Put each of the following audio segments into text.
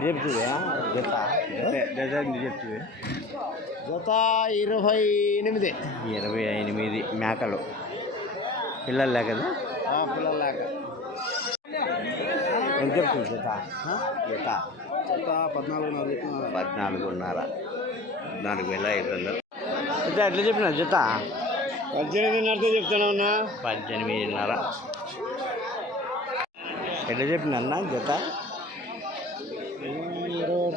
drip జత జత drip జత ఇరవై ఎనిమిది ఇరవై ఎనిమిది మేకలు పిల్లలే కదా పిల్లలేక ఎంత చెప్తుంది జత జత జత పద్నాలుగున్నర పద్నాలుగున్నర పద్నాలుగు వేల ఐదు వందలు ఎట్లా చెప్పిన జత పద్దెనిమిది చెప్తాను అన్నా పద్దెనిమిదిన్నర ఎట్లా చెప్పిన అన్న జత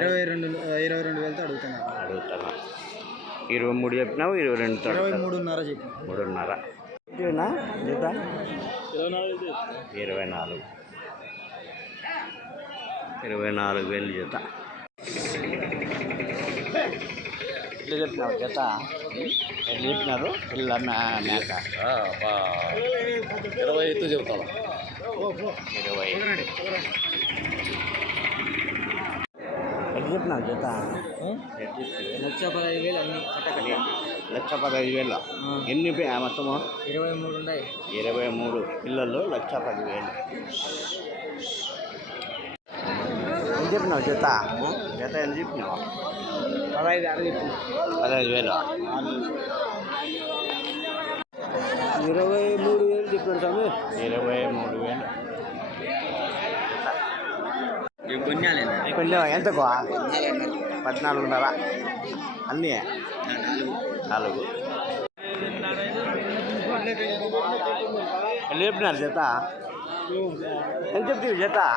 ఇరవై రెండు ఇరవై రెండు వేలతో అడుగుతున్నా అడుగుతున్నా ఇరవై మూడు చెప్పినావు ఇరవై రెండు ఇరవై మూడున్నర చెప్పి మూడున్నర ఇరవై నాలుగు ఇరవై నాలుగు ఇరవై నాలుగు వేలు జత ఇల్లు చెప్పినావు జత చెప్పినారు ఇల్లు మేక ఇరవై ఐదు చెప్తావా ఇరవై చెప్పినాడు జత లక్ష పదహైదు వేలు అన్ని కట్టకండి లక్ష పదహైదు వేల ఎన్ని మొత్తము ఇరవై మూడు ఉన్నాయి ఇరవై మూడు పిల్లలు లక్ష పదివేలు ఎంత చెప్పినావు జత జత ఎంత చెప్పినావు పదహైదు ఆరు చెప్పి పదహైదు వేలు ఇరవై మూడు వేలు చెప్పాడు స్వామి ఇరవై మూడు వేలు ಎಂತ ಪದ ಅನ್ನ ಜಾ ಎಂತ ಜಾಚಾ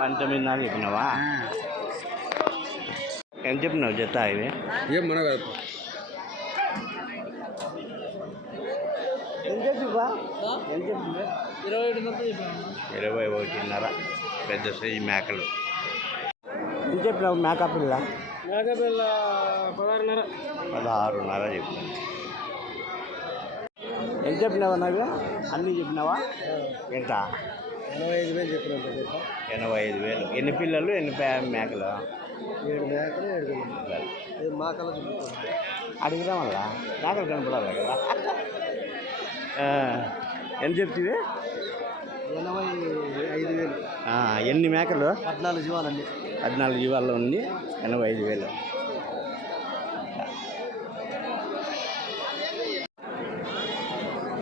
ಪಂಚವಾವು ಜಾ ಇಪ್ಪ ఇరవై ఒకటిన్నర పెద్ద సైజు మేకలు చెప్పినావు మేకపిల్ల పిల్ల మేక పిల్ల పదహారున్నర పదహారున్నర చెప్పాను ఏం చెప్పినావు నవ్వు అన్నీ చెప్పినావా ఎంత ఎనభై ఐదు వేలు చెప్పినా ఎనభై ఐదు వేలు ఎన్ని పిల్లలు ఎన్ని మేకలు ఏడు మేకలు ఏడు మేకలు ఏడు మేకలు అడిగినా వల్ల మేకలు కనపడాలి కదా ఎంత చెప్తుంది ఎన్ని మేకలు పద్నాలుగు జీవాలండి పద్నాలుగు జీవాలు ఉంది ఎనభై ఐదు వేలు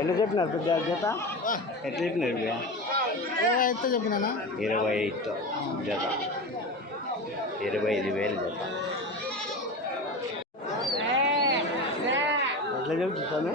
ఎన్ని చెప్పినారు పెద్ద జత ఎట్లా చెప్పినారు ఇరవై ఇరవై ఐదు జత ఇరవై ఐదు వేలు జత ఎట్లా చెప్తాను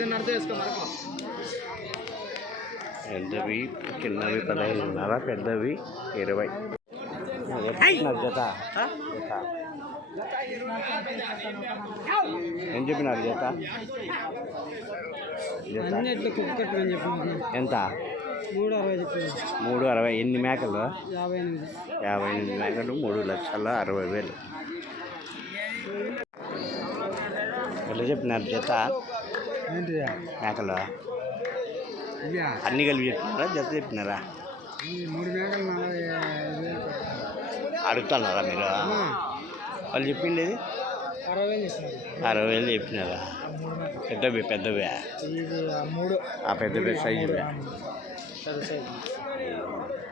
ಕಿನ್ನ ಪದೇನು ಇರವೈತ ಅದೇತ ಎಂತ ಮೇಕಲ್ ಯಾವ ಎಂಬ ಮೇಕಲು ಮೂರು ಲಕ್ಷ ಅರವೈ ವೇ మేకలు చెప్పినారు జత మేకలు అన్ని కలిపి చెప్పినారా జత చెప్పినారా అడుగుతున్నారా మీరు వాళ్ళు చెప్పిండి ఇది అరవై చెప్పినారా పెద్దవి పెద్దవి మూడు ఆ పెద్ద పెద్ద సైజు